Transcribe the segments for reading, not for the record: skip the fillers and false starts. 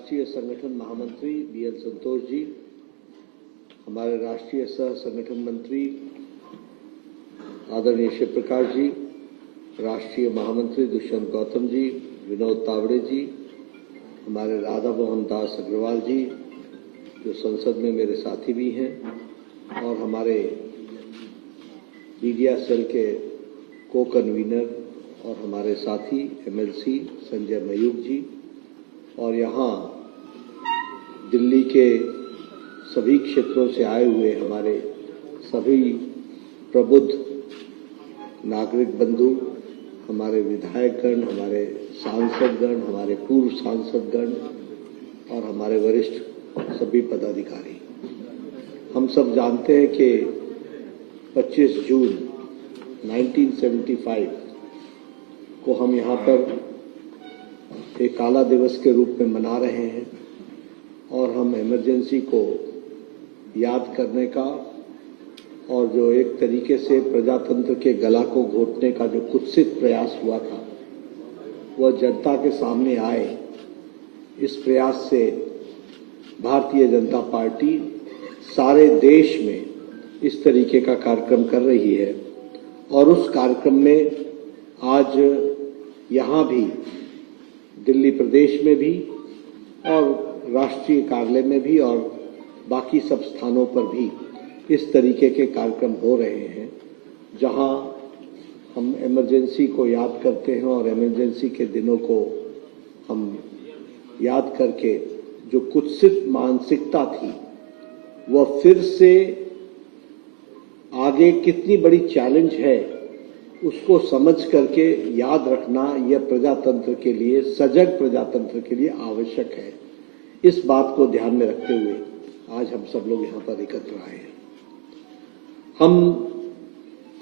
राष्ट्रीय संगठन महामंत्री बीएल संतोष जी, हमारे राष्ट्रीय सह संगठन मंत्री आदरणीय शिव प्रकाश जी, राष्ट्रीय महामंत्री दुष्यंत गौतम जी, विनोद तावड़े जी, हमारे राधा मोहन दास अग्रवाल जी जो संसद में मेरे साथी भी हैं, और हमारे मीडिया सेल के को कन्वीनर और हमारे साथी एमएलसी संजय मयूख जी, और यहाँ दिल्ली के सभी क्षेत्रों से आए हुए हमारे सभी प्रबुद्ध नागरिक बंधु, हमारे विधायकगण, हमारे सांसदगण, हमारे पूर्व सांसदगण और हमारे वरिष्ठ सभी पदाधिकारी। हम सब जानते हैं कि 25 जून 1975 को हम यहाँ पर एक काला दिवस के रूप में मना रहे हैं, और हम इमरजेंसी को याद करने का और जो एक तरीके से प्रजातंत्र के गला को घोटने का जो कुत्सित प्रयास हुआ था वह जनता के सामने आए, इस प्रयास से भारतीय जनता पार्टी सारे देश में इस तरीके का कार्यक्रम कर रही है। और उस कार्यक्रम में आज यहाँ भी दिल्ली प्रदेश में भी और राष्ट्रीय कार्यालय में भी और बाकी सब स्थानों पर भी इस तरीके के कार्यक्रम हो रहे हैं, जहां हम इमरजेंसी को याद करते हैं और इमरजेंसी के दिनों को हम याद करके जो कुत्सित मानसिकता थी वह फिर से आगे कितनी बड़ी चैलेंज है उसको समझ करके याद रखना यह प्रजातंत्र के लिए, सजग प्रजातंत्र के लिए आवश्यक है। इस बात को ध्यान में रखते हुए आज हम सब लोग यहाँ पर एकत्र आए हैं। हम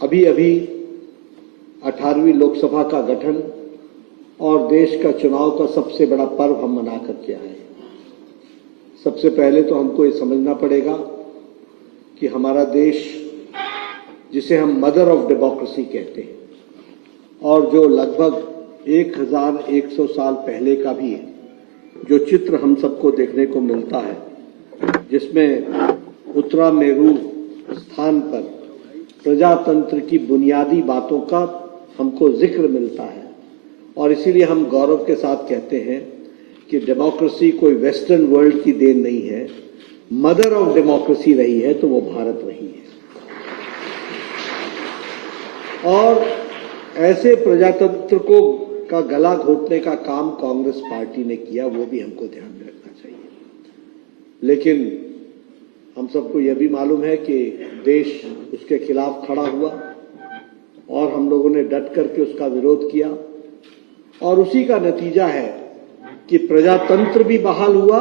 अभी 18वीं लोकसभा का गठन और देश का चुनाव का सबसे बड़ा पर्व हम मना करके आए हैं। सबसे पहले तो हमको ये समझना पड़ेगा कि हमारा देश, जिसे हम मदर ऑफ डेमोक्रेसी कहते हैं, और जो लगभग 1100 साल पहले का भी जो चित्र हम सबको देखने को मिलता है, जिसमें उत्तरा मेरू स्थान पर प्रजातंत्र की बुनियादी बातों का हमको जिक्र मिलता है, और इसीलिए हम गौरव के साथ कहते हैं कि डेमोक्रेसी कोई वेस्टर्न वर्ल्ड की देन नहीं है, मदर ऑफ डेमोक्रेसी रही है तो वो भारत रही है। और ऐसे प्रजातंत्र को का गला घोटने का काम कांग्रेस पार्टी ने किया, वो भी हमको ध्यान में रखना चाहिए। लेकिन हम सबको यह भी मालूम है कि देश उसके खिलाफ खड़ा हुआ और हम लोगों ने डट करके उसका विरोध किया, और उसी का नतीजा है कि प्रजातंत्र भी बहाल हुआ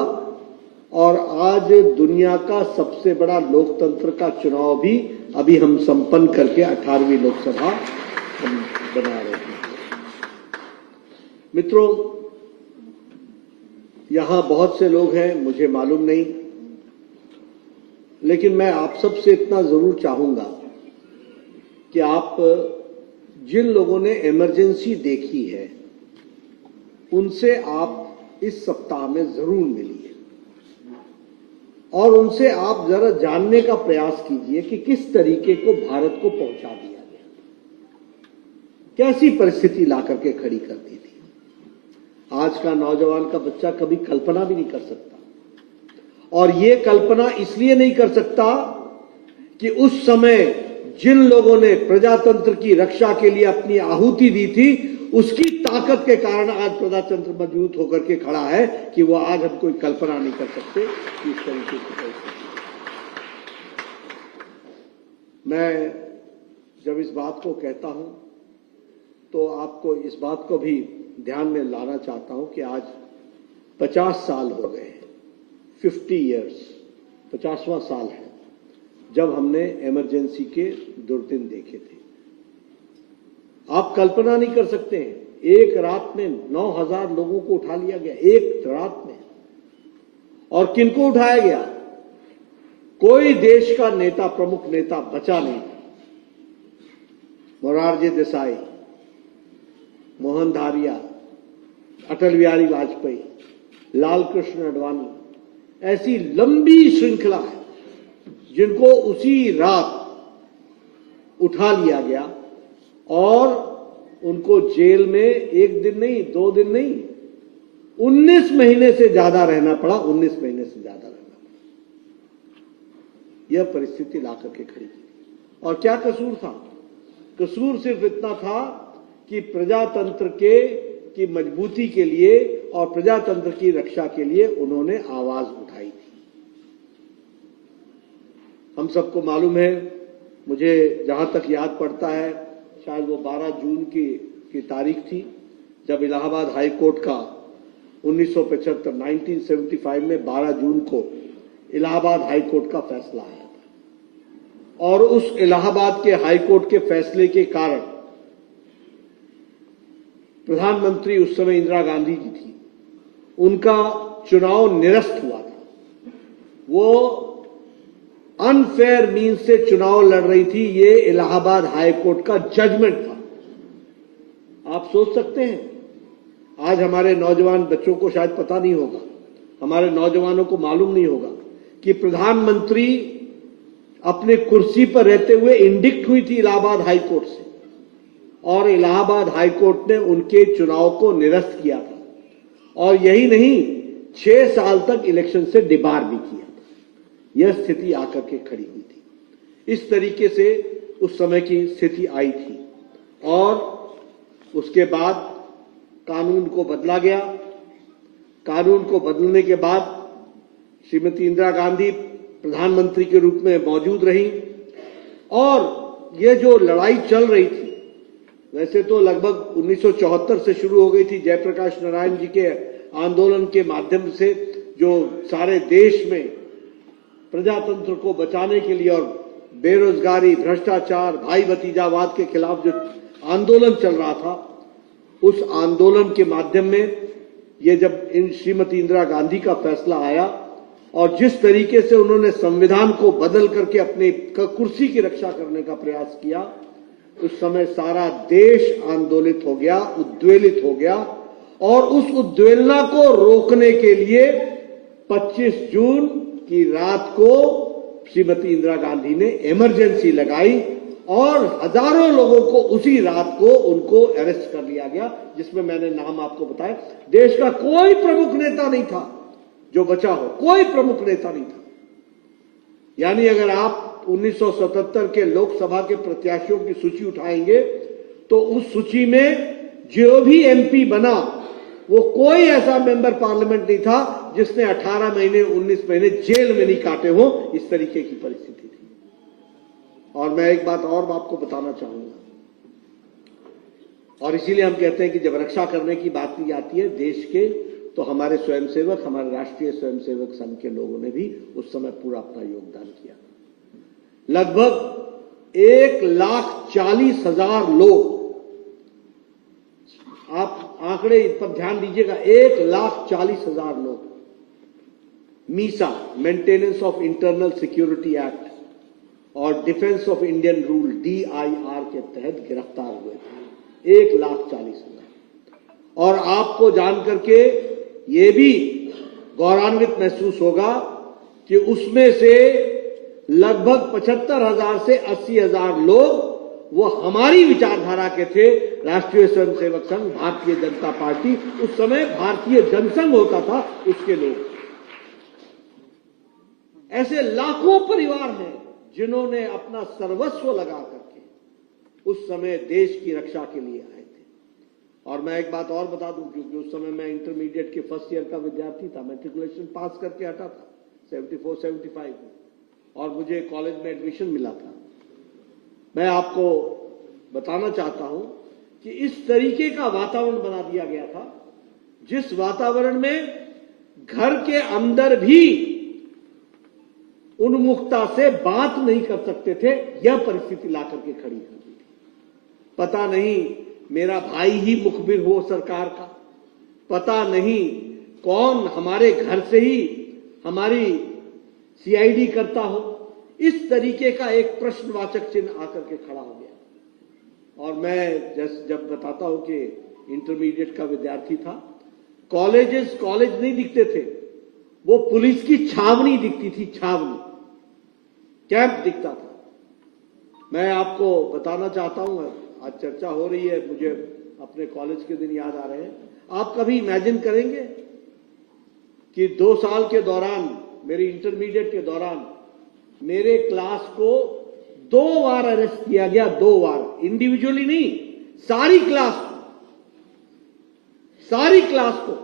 और आज दुनिया का सबसे बड़ा लोकतंत्र का चुनाव भी अभी हम संपन्न करके 18वीं लोकसभा हम बना रहे हैं। मित्रों, यहां बहुत से लोग हैं, मुझे मालूम नहीं, लेकिन मैं आप सबसे इतना जरूर चाहूंगा कि आप जिन लोगों ने इमरजेंसी देखी है उनसे आप इस सप्ताह में जरूर मिलिए और उनसे आप जरा जानने का प्रयास कीजिए कि किस तरीके को भारत को पहुंचा दिया गया, कैसी परिस्थिति ला करके खड़ी कर दी थी। आज का नौजवान का बच्चा कभी कल्पना भी नहीं कर सकता, और ये कल्पना इसलिए नहीं कर सकता कि उस समय जिन लोगों ने प्रजातंत्र की रक्षा के लिए अपनी आहुति दी थी उसकी ताकत के कारण आज प्रजातंत्र मजबूत होकर के खड़ा है कि वो आज हम कोई कल्पना नहीं कर सकते कि इस तरीके की परिस्थिति। मैं जब इस बात को कहता हूं तो आपको इस बात को भी ध्यान में लाना चाहता हूं कि आज 50 साल हो गए, 50 इयर्स, 50वां साल है जब हमने इमरजेंसी के दुर्दिन देखे थे। आप कल्पना नहीं कर सकते हैं, एक रात में 9000 लोगों को उठा लिया गया, एक रात में। और किनको उठाया गया? कोई देश का नेता, प्रमुख नेता बचा नहीं। मोरारजी देसाई, मोहन धारिया, अटल बिहारी वाजपेयी, लालकृष्ण आडवाणी, ऐसी लंबी श्रृंखला है जिनको उसी रात उठा लिया गया और उनको जेल में 1 दिन नहीं, 2 दिन नहीं, 19 महीने से ज्यादा रहना पड़ा। 19 महीने से ज्यादा रहना पड़ा। यह परिस्थिति लाकर के खड़ी की। और क्या कसूर था? कसूर सिर्फ इतना था कि प्रजातंत्र की मजबूती के लिए और प्रजातंत्र की रक्षा के लिए उन्होंने आवाज उठाई थी। हम सबको मालूम है, मुझे जहां तक याद पड़ता है, शायद वो 12 जून की तारीख थी जब इलाहाबाद हाई कोर्ट का 1975 में 12 जून को इलाहाबाद हाई कोर्ट का फैसला आया था। और उस इलाहाबाद के हाई कोर्ट के फैसले के कारण प्रधानमंत्री उस समय इंदिरा गांधी जी थी, उनका चुनाव निरस्त हुआ था। वो अनफेयर मीन्स से चुनाव लड़ रही थी। ये इलाहाबाद हाई कोर्ट का जजमेंट था। आप सोच सकते हैं, आज हमारे नौजवान बच्चों को शायद पता नहीं होगा, हमारे नौजवानों को मालूम नहीं होगा कि प्रधानमंत्री अपने कुर्सी पर रहते हुए इंडिक्ट हुई थी इलाहाबाद हाई कोर्ट से, और इलाहाबाद हाई कोर्ट ने उनके चुनाव को निरस्त किया था। और यही नहीं, 6 साल तक इलेक्शन से डिबार भी किया था। यह स्थिति आकर के खड़ी हुई थी। इस तरीके से उस समय की स्थिति आई थी। और उसके बाद कानून को बदला गया। कानून को बदलने के बाद श्रीमती इंदिरा गांधी प्रधानमंत्री के रूप में मौजूद रही। और यह जो लड़ाई चल रही थी, वैसे तो लगभग 1974 से शुरू हो गई थी, जयप्रकाश नारायण जी के आंदोलन के माध्यम से, जो सारे देश में प्रजातंत्र को बचाने के लिए और बेरोजगारी, भ्रष्टाचार, भाई भतीजावाद के खिलाफ जो आंदोलन चल रहा था, उस आंदोलन के माध्यम में ये जब श्रीमती इंदिरा गांधी का फैसला आया और जिस तरीके से उन्होंने संविधान को बदल करके अपनी कुर्सी की रक्षा करने का प्रयास किया, उस समय सारा देश आंदोलित हो गया, उद्वेलित हो गया। और उस उद्वेलना को रोकने के लिए 25 जून की रात को श्रीमती इंदिरा गांधी ने इमरजेंसी लगाई और हजारों लोगों को उसी रात को उनको अरेस्ट कर लिया गया, जिसमें मैंने नाम आपको बताया। देश का कोई प्रमुख नेता नहीं था जो बचा हो, कोई प्रमुख नेता नहीं था। यानी अगर आप 1977 के लोकसभा के प्रत्याशियों की सूची उठाएंगे तो उस सूची में जो भी एमपी बना, वो कोई ऐसा मेंबर पार्लियामेंट नहीं था जिसने 18 महीने 19 महीने जेल में नहीं काटे हो। इस तरीके की परिस्थिति थी। और मैं एक बात और आपको बताना चाहूंगा, और इसीलिए हम कहते हैं कि जब रक्षा करने की बात की जाती है देश के, तो हमारे स्वयंसेवक, हमारे राष्ट्रीय स्वयंसेवक संघ के लोगों ने भी उस समय पूरा अपना योगदान किया। लगभग 1,40,000 लोग, आप आंकड़े पर ध्यान दीजिएगा, 1,40,000 लोग MISA, maintenance of internal security act और defence of Indian rule DIR के तहत गिरफ्तार हुए थे। 1,40,000। और आपको जानकर के ये भी गौरवान्वित महसूस होगा कि उसमें से लगभग 75,000 से 80,000 लोग वो हमारी विचारधारा के थे। राष्ट्रीय स्वयंसेवक संघ, भारतीय जनता पार्टी, उस समय भारतीय जनसंघ होता था, उसके लोग। ऐसे लाखों परिवार हैं जिन्होंने अपना सर्वस्व लगा करके उस समय देश की रक्षा के लिए आए थे। और मैं एक बात और बता दूं, क्योंकि उस समय मैं इंटरमीडिएट के फर्स्ट ईयर का विद्यार्थी था, मैट्रिकुलेशन पास करके हटा था 74-75 में, और मुझे कॉलेज में एडमिशन मिला था। मैं आपको बताना चाहता हूं कि इस तरीके का वातावरण बना दिया गया था, जिस वातावरण में घर के अंदर भी उन्मुखता से बात नहीं कर सकते थे। यह परिस्थिति लाकर के खड़ी कर दी थी। पता नहीं मेरा भाई ही मुखबिर हो सरकार का, पता नहीं कौन हमारे घर से ही हमारी CID करता हो। इस तरीके का एक प्रश्नवाचक चिन्ह आकर के खड़ा हो गया। और मैं जब बताता हूं कि इंटरमीडिएट का विद्यार्थी था, कॉलेजेस कॉलेज नहीं दिखते थे, वो पुलिस की छावनी दिखती थी, छावनी, कैंप दिखता था। मैं आपको बताना चाहता हूं, आज चर्चा हो रही है, मुझे अपने कॉलेज के दिन याद आ रहे हैं। आप कभी इमेजिन करेंगे कि 2 साल के दौरान, मेरी इंटरमीडिएट के दौरान, मेरे क्लास को 2 बार अरेस्ट किया गया, 2 बार, इंडिविजुअली नहीं, सारी क्लास को।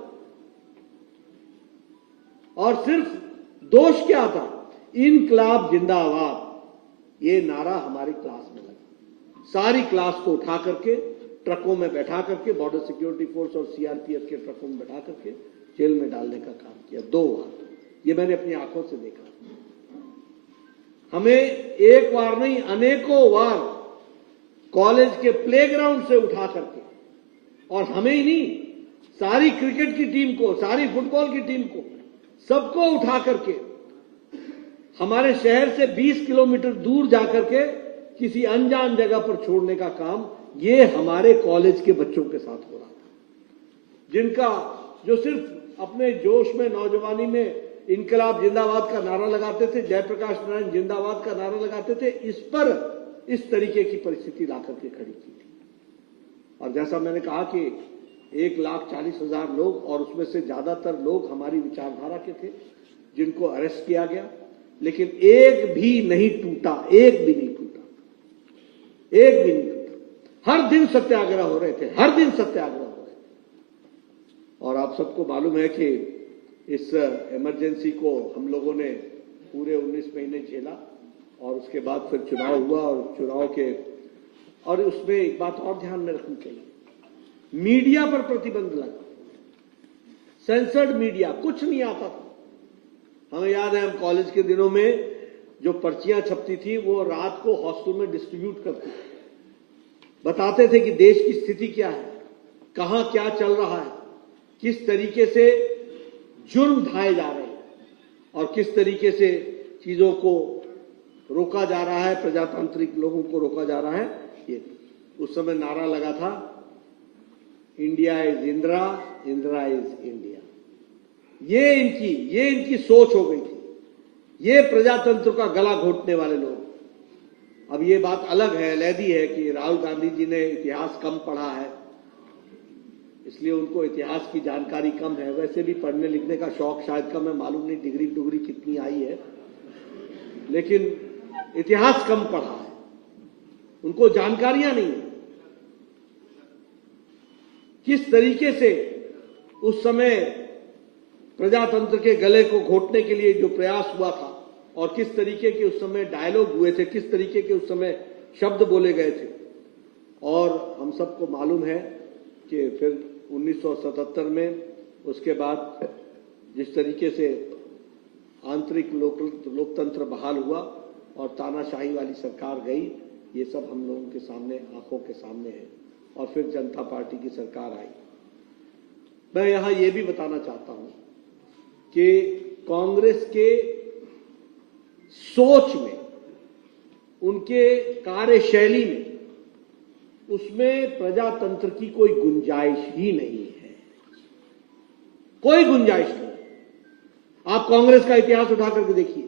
और सिर्फ दोष क्या था? इनकलाब जिंदाबाद, ये नारा हमारी क्लास में लगा। सारी क्लास को उठा करके ट्रकों में बैठा करके, बॉर्डर सिक्योरिटी फोर्स और सीआरपीएफ के ट्रकों में बैठा करके जेल में डालने का काम किया, 2 बार। ये मैंने अपनी आंखों से देखा। हमें एक बार नहीं, अनेकों बार कॉलेज के प्लेग्राउंड से उठा करके, और हमें ही नहीं, सारी क्रिकेट की टीम को, सारी फुटबॉल की टीम को, सबको उठा करके हमारे शहर से 20 किलोमीटर दूर जाकर के किसी अनजान जगह पर छोड़ने का काम, ये हमारे कॉलेज के बच्चों के साथ हो रहा था, जिनका जो सिर्फ अपने जोश में, नौजवानी में इनकलाब जिंदाबाद का नारा लगाते थे, जयप्रकाश नारायण जिंदाबाद का नारा लगाते थे, इस पर इस तरीके की परिस्थिति लाकर के खड़ी की थी। और जैसा मैंने कहा कि 1,40,000 लोग, और उसमें से ज्यादातर लोग हमारी विचारधारा के थे, जिनको अरेस्ट किया गया, लेकिन एक भी नहीं टूटा, एक भी नहीं टूटा। हर दिन सत्याग्रह हो रहे थे, हर दिन सत्याग्रह हो रहे थे। और आप सबको मालूम है कि इस इमरजेंसी को हम लोगों ने पूरे 19 महीने झेला, और उसके बाद फिर चुनाव हुआ, और चुनाव के, और उसमें एक बात और ध्यान में रखनी चाहिए, मीडिया पर प्रतिबंध लगा, सेंसर्ड मीडिया, कुछ नहीं आता था। हमें याद है, हम कॉलेज के दिनों में जो पर्चियां छपती थी, वो रात को हॉस्टल में डिस्ट्रीब्यूट करते थे, बताते थे कि देश की स्थिति क्या है, कहां क्या चल रहा है, किस तरीके से जुर्म ढाए जा रहे हैं, और किस तरीके से चीजों को रोका जा रहा है, प्रजातांत्रिक लोगों को रोका जा रहा है। ये उस समय नारा लगा था, India is Indira, Indira is India. ये इनकी सोच हो गई थी, ये प्रजातंत्र का गला घोटने वाले लोग। अब ये बात अलग है, अलहदी है कि राहुल गांधी जी ने इतिहास कम पढ़ा है, इसलिए उनको इतिहास की जानकारी कम है। वैसे भी पढ़ने लिखने का शौक शायद कम है, मालूम नहीं डिग्री कितनी आई है, लेकिन इतिहास कम पढ़ा है, उनको जानकारियां नहीं है किस तरीके से उस समय प्रजातंत्र के गले को घोटने के लिए जो प्रयास हुआ था, और किस तरीके के उस समय डायलॉग हुए थे, किस तरीके के उस समय शब्द बोले गए थे। और हम सबको मालूम है कि फिर 1977 में, उसके बाद जिस तरीके से आंतरिक लोकतंत्र बहाल हुआ और तानाशाही वाली सरकार गई, ये सब हम लोगों के सामने, आंखों के सामने है। और फिर जनता पार्टी की सरकार आई। मैं यहां यह भी बताना चाहता हूं कि कांग्रेस के सोच में, उनके कार्यशैली में, उसमें प्रजातंत्र की कोई गुंजाइश ही नहीं है, कोई गुंजाइश नहीं। आप कांग्रेस का इतिहास उठा करके देखिए,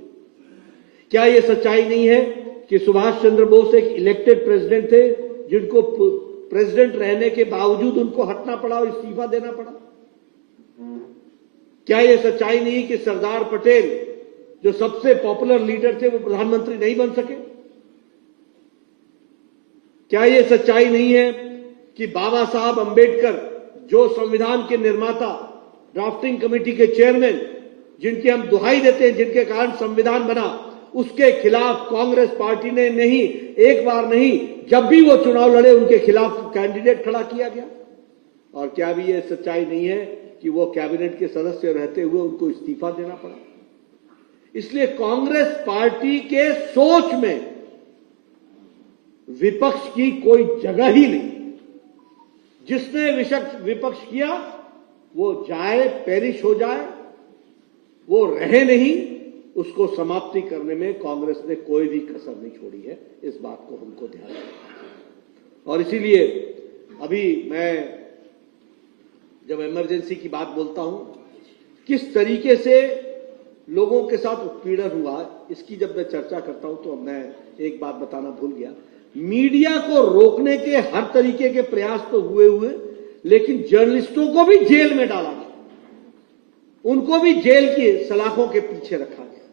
क्या यह सच्चाई नहीं है कि सुभाष चंद्र बोस एक इलेक्टेड प्रेसिडेंट थे, जिनको प्रेसिडेंट रहने के बावजूद उनको हटना पड़ा और इस्तीफा देना पड़ा? क्या यह सच्चाई नहीं कि सरदार पटेल, जो सबसे पॉपुलर लीडर थे, वो प्रधानमंत्री नहीं बन सके? क्या यह सच्चाई नहीं है कि बाबा साहब अंबेडकर, जो संविधान के निर्माता, ड्राफ्टिंग कमेटी के चेयरमैन, जिनकी हम दुहाई देते हैं, जिनके कारण संविधान बना, उसके खिलाफ कांग्रेस पार्टी ने नहीं, एक बार नहीं, जब भी वो चुनाव लड़े, उनके खिलाफ कैंडिडेट खड़ा किया गया? और क्या भी यह सच्चाई नहीं है कि वो कैबिनेट के सदस्य रहते हुए उनको इस्तीफा देना पड़ा? इसलिए कांग्रेस पार्टी के सोच में विपक्ष की कोई जगह ही नहीं। जिसने विपक्ष किया वो जाए, पेरिश हो जाए, वो रहे नहीं, उसको समाप्ति करने में कांग्रेस ने कोई भी कसर नहीं छोड़ी है। इस बात को हमको ध्यान रखना है। और इसीलिए अभी मैं जब इमरजेंसी की बात बोलता हूं, किस तरीके से लोगों के साथ उत्पीड़न हुआ, इसकी जब मैं चर्चा करता हूं तो मैं एक बात बताना भूल गया। मीडिया को रोकने के हर तरीके के प्रयास तो हुए, लेकिन जर्नलिस्टों को भी जेल में डाला गया, उनको भी जेल की सलाखों के पीछे रखा गया।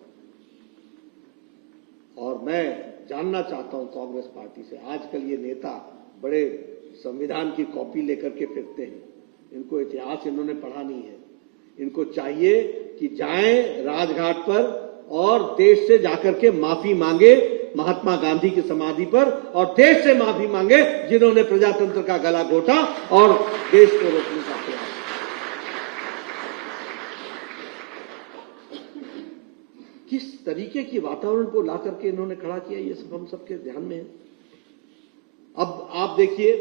और मैं जानना चाहता हूं कांग्रेस पार्टी से, आजकल ये नेता बड़े संविधान की कॉपी लेकर के फिरते हैं, इनको इतिहास इन्होंने पढ़ा नहीं है। इनको चाहिए कि जाएं राजघाट पर और देश से जाकर के माफी मांगे महात्मा गांधी की समाधि पर, और देश से माफी मांगे जिन्होंने प्रजातंत्र का गला घोटा और देश को रोकने का प्रयास। किस तरीके की वातावरण को ला करके इन्होंने खड़ा किया, ये सब हम सबके ध्यान में है। अब आप देखिए,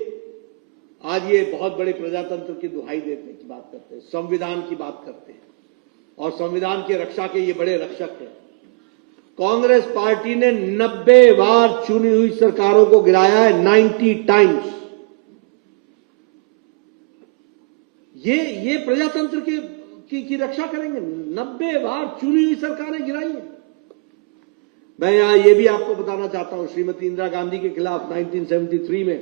आज ये बहुत बड़े प्रजातंत्र की दुहाई देने की बात करते हैं, संविधान की बात करते हैं, और संविधान की रक्षा के ये बड़े रक्षक हैं। कांग्रेस पार्टी ने 90 बार चुनी हुई सरकारों को गिराया है, 90 टाइम्स। ये प्रजातंत्र की रक्षा करेंगे? 90 बार चुनी हुई सरकारें गिराई हैं। मैं यहां ये भी आपको बताना चाहता हूं, श्रीमती इंदिरा गांधी के खिलाफ 1973 में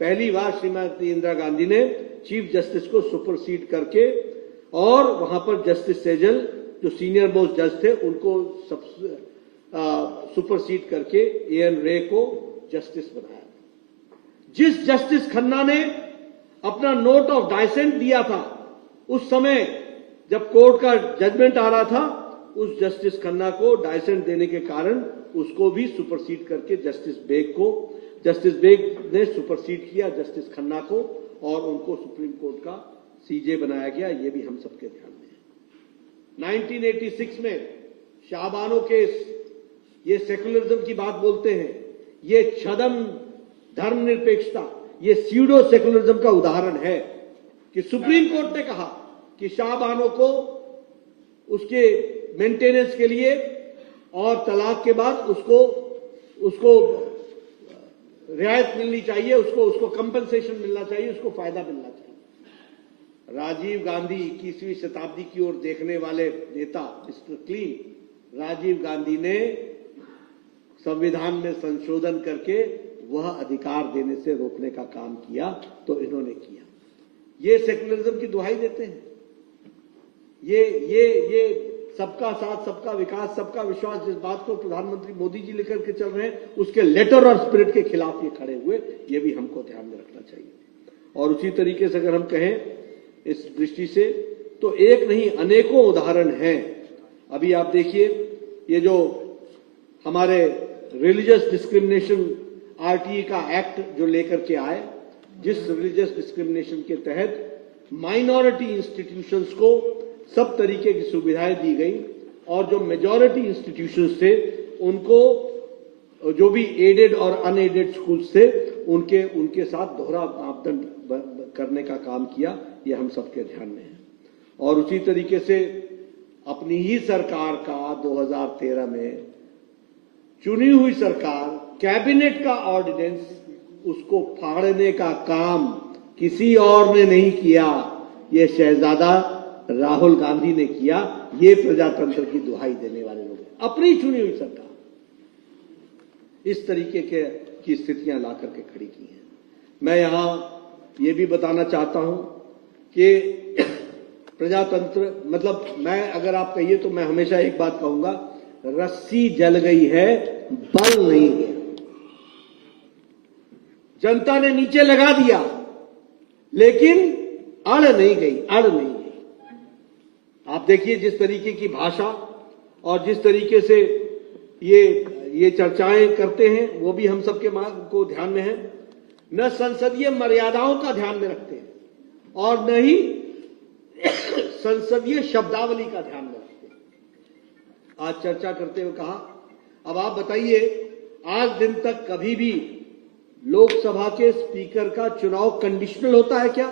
पहली बार श्रीमती इंदिरा गांधी ने चीफ जस्टिस को सुपरसीड करके, और वहां पर जस्टिस सेजल जो सीनियर मोस्ट जज थे उनको सुपरसीड करके एएन रे को जस्टिस बनाया। जिस जस्टिस खन्ना ने अपना नोट ऑफ डाइसेंट दिया था, उस समय जब कोर्ट का जजमेंट आ रहा था, उस जस्टिस खन्ना को डाइसेंट देने के कारण उसको भी सुपरसीड करके जस्टिस बेग ने सुपरसीड किया जस्टिस खन्ना को, और उनको सुप्रीम कोर्ट का सीजे बनाया गया। ये भी हम सबके ध्यान में है। 1986 में शाहबानो केस, ये सेकुलरिज्म की बात बोलते हैं, ये छदम धर्मनिरपेक्षता, ये स्यूडो सेकुलरिज्म का उदाहरण है कि सुप्रीम कोर्ट ने कहा कि शाहबानो को उसके मेंटेनेंस के लिए और तलाक के बाद उसको रियायत मिलनी चाहिए, उसको कंपनसेशन मिलना चाहिए, उसको फायदा मिलना चाहिए। राजीव गांधी 21वीं शताब्दी की ओर देखने वाले नेता मिस्टर क्लीन राजीव गांधी ने संविधान में संशोधन करके वह अधिकार देने से रोकने का काम किया, तो इन्होंने किया। ये सेकुलरिज्म की दुहाई देते हैं। ये सबका साथ, सबका विकास, सबका विश्वास, जिस बात को प्रधानमंत्री मोदी जी लेकर के चल रहे हैं, उसके लेटर और स्पिरिट के खिलाफ ये खड़े हुए, ये भी हमको ध्यान में रखना चाहिए। और उसी तरीके से अगर हम कहें इस दृष्टि से, तो एक नहीं अनेकों उदाहरण हैं। अभी आप देखिए, ये जो हमारे रिलीजियस डिस्क्रिमिनेशन आरटीई का एक्ट जो लेकर के आए, जिस रिलीजियस डिस्क्रिमिनेशन के तहत माइनॉरिटी इंस्टीट्यूशंस को सब तरीके की सुविधाएं दी गई, और जो मेजॉरिटी इंस्टीट्यूशंस थे उनको, जो भी एडेड और अनएडेड स्कूल्स थे, उनके साथ दोहरा मापदंड करने का काम किया, ये हम सबके ध्यान में है। और उसी तरीके से अपनी ही सरकार का 2013 में चुनी हुई सरकार, कैबिनेट का ऑर्डिनेंस, उसको फाड़ने का काम किसी और ने नहीं किया, ये शहजादा राहुल गांधी ने किया। ये प्रजातंत्र की दुहाई देने वाले लोग, अपनी चुनी हुई सरकार इस तरीके की स्थितियां ला करके खड़ी की हैं। मैं यहां ये भी बताना चाहता हूं कि प्रजातंत्र, मतलब मैं, अगर आप कहिए तो मैं हमेशा एक बात कहूंगा, रस्सी जल गई है, बल नहीं गया। जनता ने नीचे लगा दिया, लेकिन अड़ नहीं गई। आप देखिए जिस तरीके की भाषा और जिस तरीके से ये चर्चाएं करते हैं, वो भी हम सबके को ध्यान में है। न संसदीय मर्यादाओं का ध्यान में रखते हैं, और न ही संसदीय शब्दावली का ध्यान में रखते हैं। आज चर्चा करते हुए कहा, अब आप बताइए, आज दिन तक कभी भी लोकसभा के स्पीकर का चुनाव कंडीशनल होता है क्या?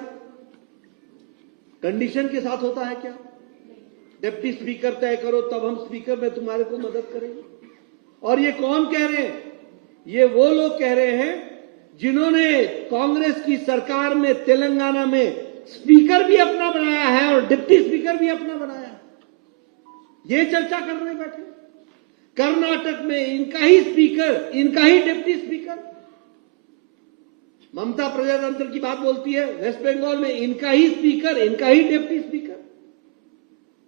कंडीशन के साथ होता है क्या? डिप्टी स्पीकर तय करो, तब हम स्पीकर में तुम्हारे को मदद करेंगे। और ये कौन कह रहे हैं? ये वो लोग कह रहे हैं जिन्होंने कांग्रेस की सरकार में तेलंगाना में स्पीकर भी अपना बनाया है और डिप्टी स्पीकर भी अपना बनाया है। ये चर्चा करने बैठे। कर्नाटक में इनका ही स्पीकर, इनका ही डिप्टी स्पीकर। ममता प्रजातंत्र की बात बोलती है। वेस्ट बंगाल में इनका ही स्पीकर, इनका ही डिप्टी स्पीकर।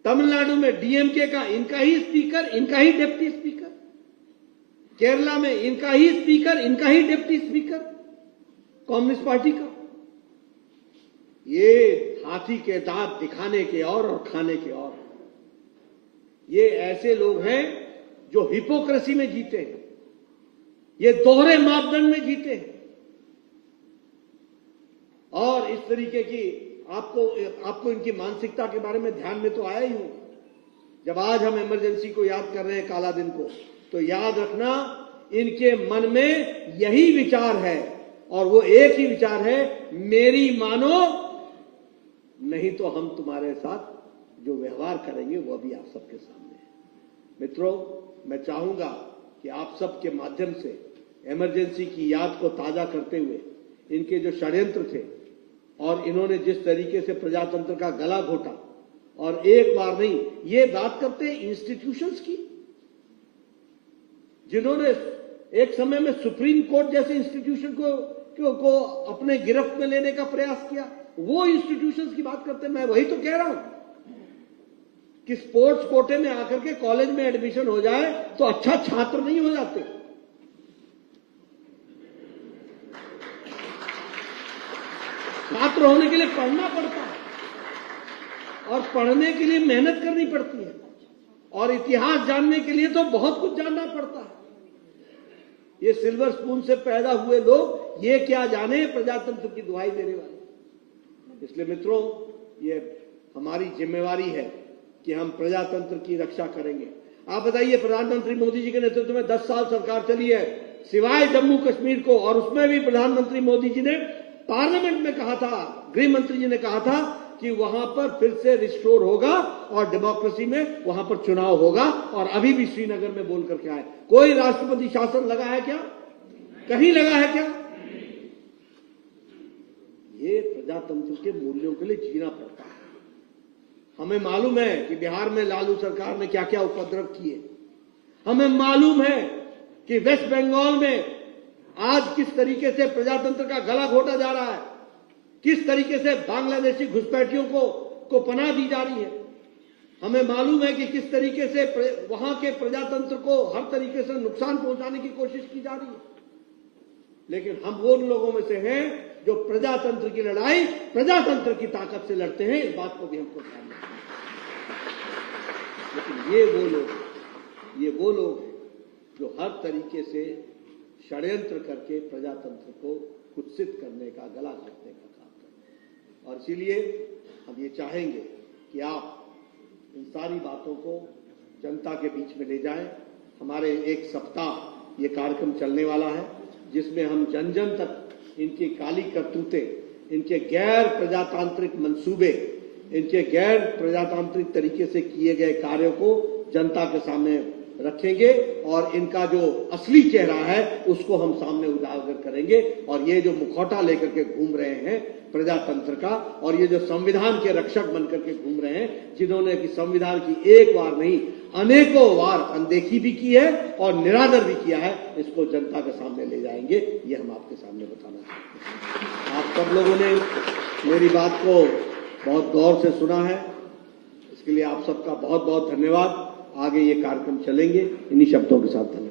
तमिलनाडु में डीएमके का इनका ही स्पीकर, इनका ही डिप्टी स्पीकर। केरला में इनका ही स्पीकर, इनका ही डिप्टी स्पीकर कम्युनिस्ट पार्टी का। ये हाथी के दांत दिखाने के और खाने के और। ये ऐसे लोग हैं जो हिपोक्रेसी में जीते हैं, ये दोहरे मापदंड में जीते हैं। और इस तरीके की आपको इनकी मानसिकता के बारे में ध्यान में तो आया ही हो। जब आज हम इमरजेंसी को याद कर रहे हैं, काला दिन को, तो याद रखना इनके मन में यही विचार है और वो एक ही विचार है, मेरी मानो नहीं तो हम तुम्हारे साथ जो व्यवहार करेंगे वो अभी आप सबके सामने है। मित्रों, मैं चाहूंगा कि आप सबके माध्यम से इमरजेंसी की याद को ताजा करते हुए इनके जो षड्यंत्र थे और इन्होंने जिस तरीके से प्रजातंत्र का गला घोटा, और एक बार नहीं, ये बात करते हैं इंस्टीट्यूशंस की, जिन्होंने एक समय में सुप्रीम कोर्ट जैसे इंस्टीट्यूशन को अपने गिरफ्त में लेने का प्रयास किया, वो इंस्टीट्यूशंस की बात करते हैं। मैं वही तो कह रहा हूं कि स्पोर्ट्स कोटे में आकर के कॉलेज में एडमिशन हो जाए तो अच्छा छात्र नहीं हो जाते। छात्र होने के लिए पढ़ना पड़ता है और पढ़ने के लिए मेहनत करनी पड़ती है और इतिहास जानने के लिए तो बहुत कुछ जानना पड़ता है। ये सिल्वर स्पून से पैदा हुए लोग ये क्या जाने प्रजातंत्र की दुहाई देने वाले। इसलिए मित्रों, ये हमारी जिम्मेवारी है कि हम प्रजातंत्र की रक्षा करेंगे। आप बताइए, प्रधानमंत्री मोदी जी के नेतृत्व में 10 साल सरकार चली है, सिवाय जम्मू कश्मीर को, और उसमें भी प्रधानमंत्री मोदी जी ने पार्लियामेंट में कहा था, गृह मंत्री जी ने कहा था कि वहां पर फिर से रिस्टोर होगा और डेमोक्रेसी में वहां पर चुनाव होगा। और अभी भी श्रीनगर में बोल करके आए। कोई राष्ट्रपति शासन लगा है क्या? कहीं लगा है क्या? ये प्रजातंत्र के मूल्यों के लिए जीना पड़ता है। हमें मालूम है कि बिहार में लालू सरकार ने क्या क्या उपद्रव किए। हमें मालूम है कि वेस्ट बंगाल में आज किस तरीके से प्रजातंत्र का गला घोटा जा रहा है, किस तरीके से बांग्लादेशी घुसपैठियों को पनाह दी जा रही है। हमें मालूम है कि किस तरीके से वहां के प्रजातंत्र को हर तरीके से नुकसान पहुंचाने की कोशिश की जा रही है। लेकिन हम वो लोगों में से हैं जो प्रजातंत्र की लड़ाई प्रजातंत्र की ताकत से लड़ते हैं। इस बात को भी हमको ध्यान रखना है। लेकिन ये वो लोग हैं जो हर तरीके से षड्यंत्र करके प्रजातंत्र को कुत्सित करने का, गला घोटने का काम करते हैं। और इसीलिए हम ये चाहेंगे कि आप इन सारी बातों को जनता के बीच में ले जाएं। हमारे एक सप्ताह ये कार्यक्रम चलने वाला है, जिसमें हम जन जन तक इनकी काली करतूतें, इनके गैर प्रजातांत्रिक मंसूबे, इनके गैर प्रजातांत्रिक तरीके से किए गए कार्यों को जनता के सामने रखेंगे और इनका जो असली चेहरा है उसको हम सामने उजागर करेंगे। और ये जो मुखौटा लेकर के घूम रहे हैं प्रजातंत्र का, और ये जो संविधान के रक्षक बनकर के घूम रहे हैं, जिन्होंने कि संविधान की एक बार नहीं अनेकों बार अनदेखी भी की है और निरादर भी किया है, इसको जनता के सामने ले जाएंगे। ये हम आपके सामने बताना चाहते हैं। आप सब लोगों ने मेरी बात को बहुत गौर से सुना है, इसके लिए आप सबका बहुत बहुत धन्यवाद। आगे ये कार्यक्रम चलेंगे। इन्हीं शब्दों के साथ धन्यवाद।